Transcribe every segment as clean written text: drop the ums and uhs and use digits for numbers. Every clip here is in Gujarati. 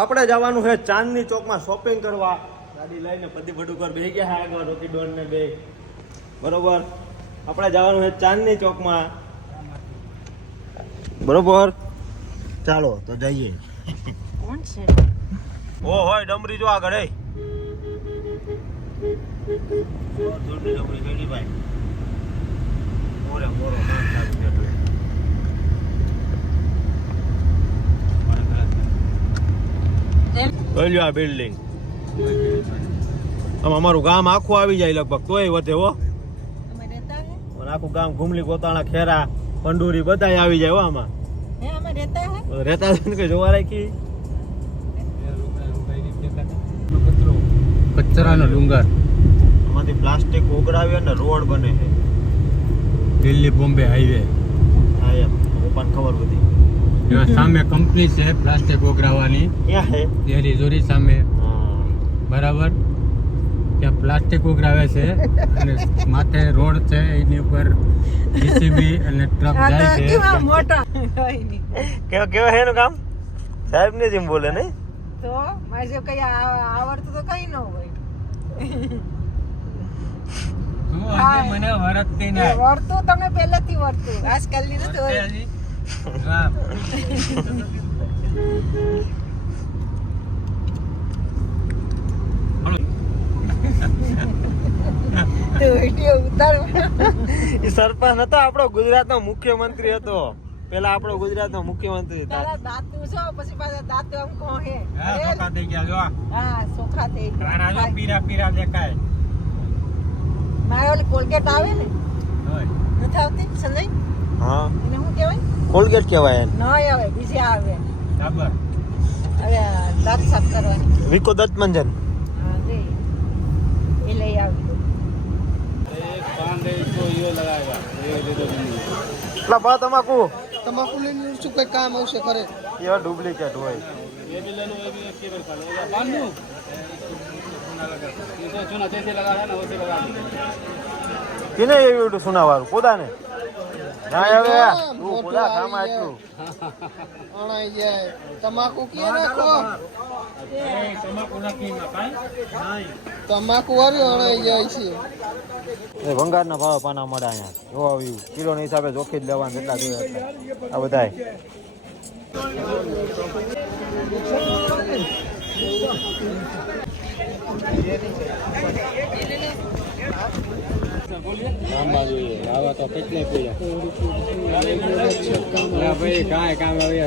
આપણે જવાનું છે ચાંદની ચોકમાં શોપિંગ કરવા. ગાડી લઈને બધી ભડુકર બેસી ગયા છે આગળ, રોકી ડોન ને બે. બરોબર, આપણે જવાનું છે ચાંદની ચોકમાં. બરોબર, ચાલો તો જઈએ. કોણ છે? ઓ હોય ડમરી જો આગળ. એ ડમરી ગઈ ભાઈ. મોરે મોરો નામ ચાલુ છે. આ બિલ્ડિંગ અમારું ગામ આખું આવી જાય લગભગ, તોય વધે હો. આખું ગામ ઘુમલી કોતાણા ખેરા પંડુરી બધા આવી જાય હો આમાં. રહેતા કે જોવા રાખી કચરાનો ડુંગર, આમાંથી પ્લાસ્ટિક ઓગળાવે અને રોડ બને છે. દિલ્હી બોમ્બે હાઈવે, હા એમ પણ ખબર બધી. એમાં સામે કંપની છે પ્લાસ્ટિક ઓગળાવવાની, ક્યાં છે? દેરી જોરી સામે. બરાબર, ત્યાં પ્લાસ્ટિક ઓગળાવે છે અને માથે રોડ છે, એની ઉપર જીસીબી અને ટ્રક જાય છે. કેવા કેવા છે એનું કામ? સાહેબ ને જેમ બોલે નહીં તો મારે જો કઈ આવડતું તો કઈ ન હોય. મને વરતતી ના વર્તું તમે પહેલેથી વર્તું, આજકાલની નથી હોય. સરપંચ હતો આપણો, ગુજરાતનો મુખ્યમંત્રી હતો પેલા. આપણો ગુજરાતનો મુખ્યમંત્રી હતો. દાંતું છો પછી પાછા દાંત આમ કોહે. સોખા થઈ ગયા જો. હા સોખા થઈ તારા જો પીરા પીરા દેખાય. મારે ઓલી કોલગેટ આવે ને, હોય નથી આવતી સંજય? હા, એને શું કહેવાય? કોલગેટ કહેવાય એને. ન આવે, બીજી આવે. બરાબર, હવે દાંત સાફ કરવાની. વિકો દત્ત મંજન. હા રે, એ લઈ આવી. એટલા બા તમાકુ લઈને શું કઈ કામ આવશે ખરે? એ ડુપ્લિકેટ હોય. કિને એવી સુનાવાળું પોતાને ના હવે તું પોતા ખામાં એટલું અણાઈ જાય. તમાકુ કે નાખો, તમાકુ વાળી અણાઈ જાય છે. એ ભંગારના ભાવ પાના મળે અહીંયા. જો આવ્યું કિલોના હિસાબે જોખી જ લેવાનું, એટલા જોઈએ એટલા. આ બધાય આવા તો કેટલાય પડ્યા ભાઈ, કાંઈ કામ આવે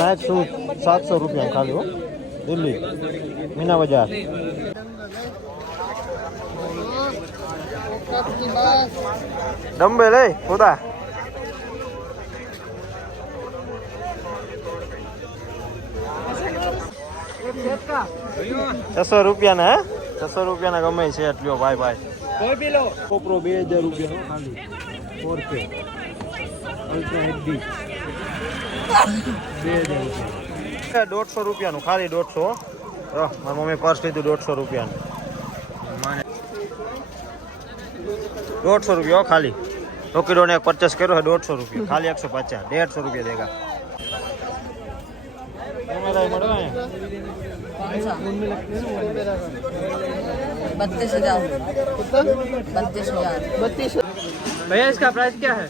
નાઇટ શૂટ 700 રૂપિયા ખાલી હો, દિલ્હી મીના બજાર. ડમ્બે લે ખોદા. ₹600 રૂપિયાના, હે 600 રૂપિયાના ગમે છે એટલો ભાઈ ભાઈ. કોઈ બી લો. કોપરો 2000 રૂપિયા ખાલી 4K અલ્ટ્રા HD 2000 રૂપિયા. 150 રૂપિયાનું ખાલી 150. મારી મમ્મી પર્સ લીધું 150 રૂપિયાનું. 150 રૂપિયા ખાલી. રોકીડોને પરચેસ કર્યો છે 150 રૂપિયા ખાલી. 150 150 રૂપિયા દેગા. કેમેરા મળે 32,000. भैया इसका प्राइस क्या है?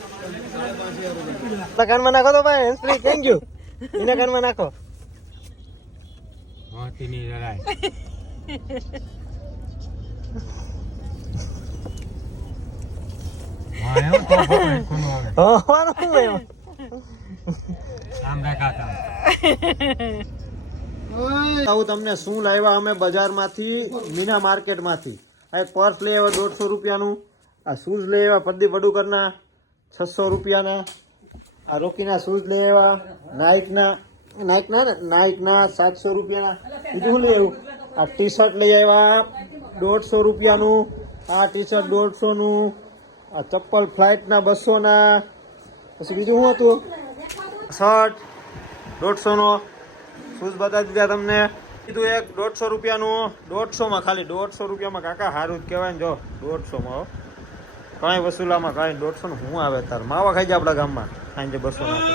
કાનમાં નાખો તો ભાઈ, હેન્ડ ફ્રી થેન્ક યુ. એને કાનમાં નાખો. મોતી ની લડાઈ. આયો તો કોનો આવે? હા મારું શું એમ આમ રાખાતા. હું તમને શું લાવ્યા અમે બજારમાંથી, મીના માર્કેટમાંથી. આ એક પર્સ લઈ આવ્યા 150 રૂપિયાનું. આ શૂઝ લઈ આવ્યા પદ્દી વડુકરના 600 રૂપિયાના. આ રોકીના શૂઝ લઈ આવ્યા નાઇકના 700 રૂપિયાના. બીજું શું લઈ આવ્યું? આ ટી શર્ટ લઈ આવ્યા 150 રૂપિયાનું. આ ટી શર્ટ 150નું. આ ચપ્પલ ફ્લાઇટના 200ના. પછી બીજું શું હતું? શર્ટ 150નો. શૂઝ બતાવી દીધા તમને. કીધું એક 150 રૂપિયાનું. 150માં ખાલી 150 રૂપિયામાં કાકા સારું જ કહેવાય ને. જો 150માં કાંઈ વસૂલામાં કાંઈ 150 હું આવે તાર માવા ખાઈ જાય આપણા ગામમાં સાંજે 200 નાખે.